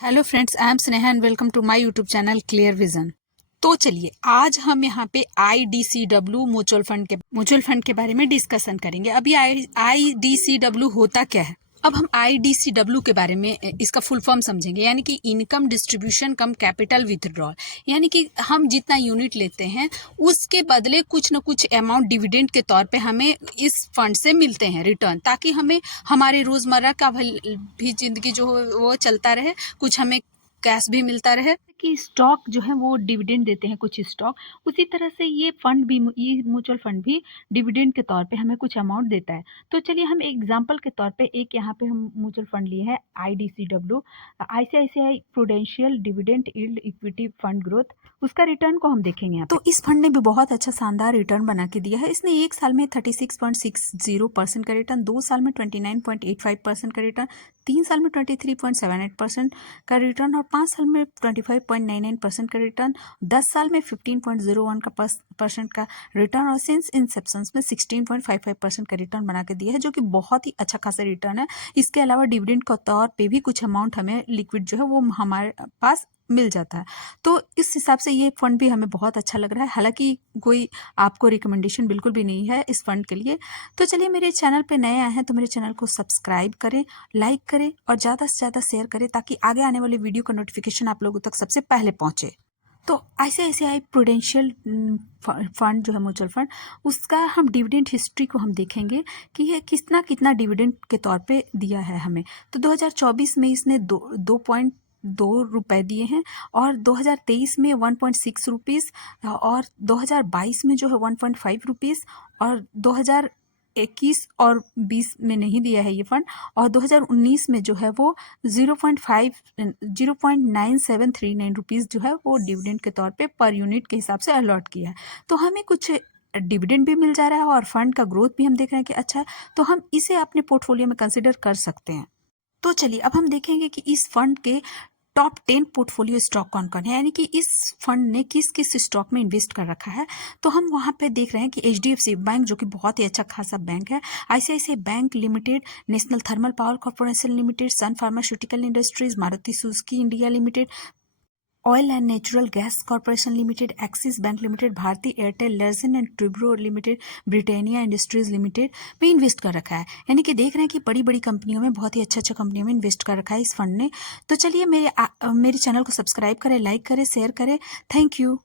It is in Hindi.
Hello friends, I am Sneha and welcome to my YouTube channel clear vision. तो चलिए आज हम यहाँ पे IDCW म्यूचुअल फंड के बारे में डिस्कशन करेंगे। अभी IDCW होता क्या है? अब हम IDCW के बारे में इसका फुल फॉर्म समझेंगे, यानी कि इनकम डिस्ट्रीब्यूशन कम कैपिटल विथड्रॉल। यानी कि हम जितना यूनिट लेते हैं उसके बदले कुछ न कुछ अमाउंट डिविडेंड के तौर पे हमें इस फंड से मिलते हैं रिटर्न, ताकि हमें हमारे रोजमर्रा का भी जिंदगी जो हो वो चलता रहे, कुछ हमें कैश भी मिलता रहे। कि स्टॉक जो है वो डिविडेंड देते हैं कुछ स्टॉक, उसी तरह से ये म्यूचुअल फंड भी डिविडेंड के तौर पे हमें कुछ अमाउंट देता है। तो चलिए हम एग्जांपल के तौर पे एक यहाँ पे हम म्यूचुअल फंड लिए है IDCW, ICICI prudential dividend yield equity fund growth. उसका रिटर्न को हम देखेंगे यहाँ पे। तो इस फंड ने भी बहुत अच्छा शानदार रिटर्न बना के दिया है। इसने एक साल में 36.60% का रिटर्न, 2 साल में 29.85% का रिटर्न, 3 साल में 23.78% का रिटर्न और 5 साल में 25.99% का रिटर्न, 10 साल में 15.01 का परसेंट का रिटर्न और सिंस इंसेप्शन में 16.55% का रिटर्न बना के दिया है, जो कि बहुत ही अच्छा खासा रिटर्न है। इसके अलावा डिविडेंड के तौर पे भी कुछ अमाउंट हमें लिक्विड जो है वो हमारे पास मिल जाता है। तो इस हिसाब से ये फंड भी हमें बहुत अच्छा लग रहा है। हालांकि कोई आपको रिकमेंडेशन बिल्कुल भी नहीं है इस फंड के लिए। तो चलिए, मेरे चैनल पे नए आए हैं तो मेरे चैनल को सब्सक्राइब करें, लाइक करें और ज़्यादा से ज़्यादा शेयर करें, ताकि आगे आने वाले वीडियो का नोटिफिकेशन आप लोगों तक सबसे पहले पहुंचे। तो ICICI प्रूडेंशियल फंड जो है म्यूचुअल फंड, उसका हम डिविडेंड हिस्ट्री को हम देखेंगे कि ये कितना कितना डिविडेंड के तौर पे दिया है हमें। तो 2024 में इसने 2 रुपए दिए हैं और 2023 में 1.6 रुपीज़ और 2022 में जो है 1.5 रुपीज़ और 2021 और 20 में नहीं दिया है ये फंड, और 2019 में जो है वो 0.9739 रुपीज़ जो है वो डिविडेंड के तौर पे पर यूनिट के हिसाब से अलॉट किया है। तो हमें कुछ डिविडेंड भी मिल जा रहा है और फंड का ग्रोथ भी हम देख रहे हैं कि अच्छा है, तो हम इसे अपने पोर्टफोलियो में कंसिडर कर सकते हैं। तो चलिए अब हम देखेंगे कि इस फंड के टॉप 10 पोर्टफोलियो स्टॉक कौन कौन है, यानी कि इस फंड ने किस किस स्टॉक में इन्वेस्ट कर रखा है। तो हम वहाँ पे देख रहे हैं कि HDFC बैंक, जो कि बहुत ही अच्छा खासा बैंक है, ICICI bank limited, National Thermal Power Corporation limited, Sun Pharmaceutical Industries, Maruti Suzuki India limited, Oil and Natural Gas Corporation limited, Axis bank limited, Bharti Airtel, Larsen and Toubro limited, Britannia Industries limited में इन्वेस्ट कर रखा है। यानी कि देख रहे हैं कि बड़ी बड़ी कंपनियों में, बहुत ही अच्छा कंपनियों में इन्वेस्ट कर रखा है इस फंड ने। तो चलिए मेरे चैनल को सब्सक्राइब करें, लाइक करें, शेयर करें। Thank you.